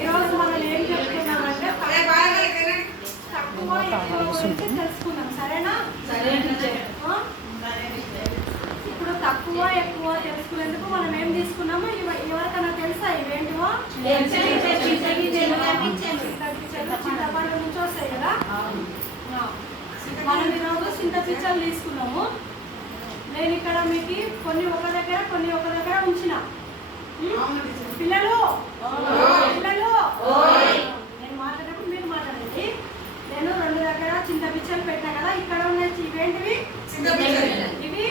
ఈరోజు మనం ఏం చెప్తున్నామంటే తక్కువ ఎక్కువ గురించి తెలుసుకుందాం. సరేనా? ఇప్పుడు తక్కువ ఎక్కువ తెలుసుకునేందుకు మనం ఏం తీసుకున్నామో ఎవరికైనా తెలుసా ఇవేంటివో? చింతపండు నుంచి వస్తాయి కదా. మనం ఈరోజు చింతపిచ్చలు తీసుకున్నాము. నేను ఇక్కడ మీకు కొన్ని ఒక దగ్గర ఉంచిన పిల్లలు నేను మాట్లాడేటప్పుడు మీరు మాట్లాడండి. నేను 2 దగ్గర చింతపిచ్చలు పెట్టినా కదా. ఇక్కడ ఉన్నాయి ఇవేంటివి? ఇవి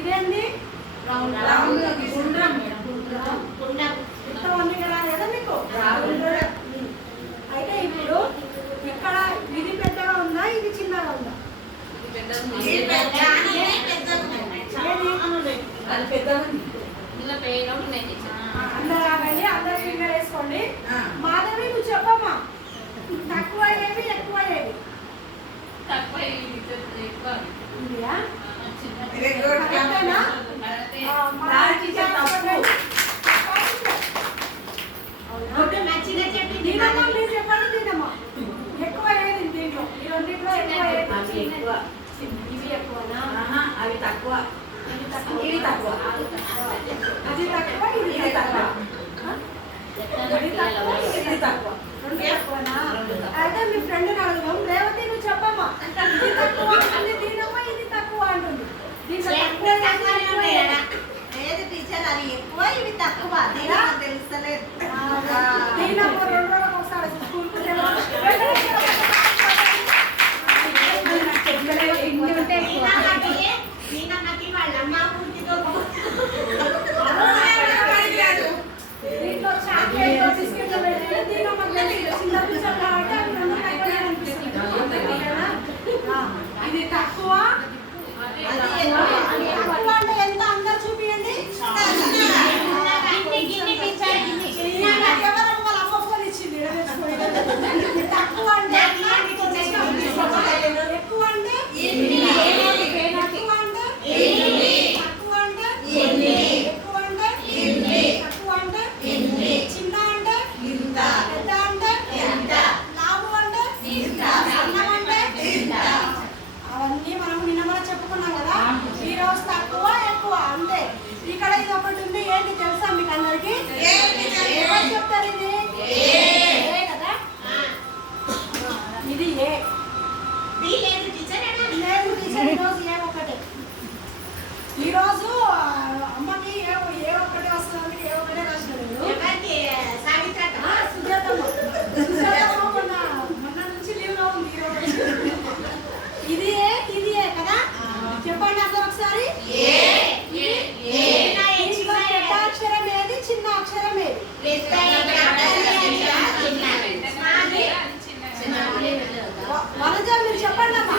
ఇదేంది? ఇంత ఉంది కదా లేదా మీకు? అయితే ఇప్పుడు ఇక్కడ ఇది పెద్దగా ఉందా, ఇది చిన్నగా ఉందా? అందరూ ఫింగర్ వేసుకోండి. మాధవి నువ్వు చెప్పమ్మా, తక్కువ అయ్యేవి ఎక్కువ అయ్యేవి? మీరు చెప్పండి తినమ్మా. ఎక్కువ అయ్యేది దీంట్లో, ఈ రెండింటిలో ఎక్కువ అయ్యేది ఇవి ఎక్కువనా? అవి తక్కువ, ఇవి తక్కువ, అది తక్కువ, ఇది తక్కువ, ఇది తక్కువ, రెండు తక్కువనా? అయితే మీ ఫ్రెండ్ అడుగుదాం. రేవతి నువ్వు చెప్పమ్మా, ఇది తక్కువ అంటుంది దీనమ్మా, ఇది తక్కువ అంటుంది. లేదు టీచర్, అది ఎక్కువ ఇవి తక్కువ, తెలుస్తలేదు. దీనమ్మ 2 రోజులకు ఒకసారి స్కూల్కి ఇది తక్కువ. తక్కువ అంటే ఎంత అందరు చూపియండి. ఎవరు వాళ్ళ అమ్మ ఫోన్ ఇచ్చింది తక్కువ అంటే. ఎక్కువ అంటే చిన్న అంటే పెద్ద అంటే లాభు అంటే అన్నం అంటే అవన్నీ మనం నిన్న చెప్పుకున్నాం కదా. ఈ రోజు తక్కువ ఎక్కువ అంతే. ఇక్కడ ఇది ఒకటి ఉంది, ఏంటి తెలుసా మీకు అందరికి? చెప్తారు ఇది కదా. ఇది లేదు టీచర్, ఈరోజు ఏ ఒకటే. ఈరోజు అమ్మకి ఏ ఒక్కటే వస్తుంది, ఏ ఒక్కటే రాసినాడు. సుజాతమ్మ మొన్న నుంచి లీవ్లో ఉంది. ఇది ఏ కదా. చెప్పండి అందరూ ఒకసారి. పెద్ద అక్షరం ఏది, చిన్న అక్షరం ఏది? వనజ మీరు చెప్పండి అమ్మా.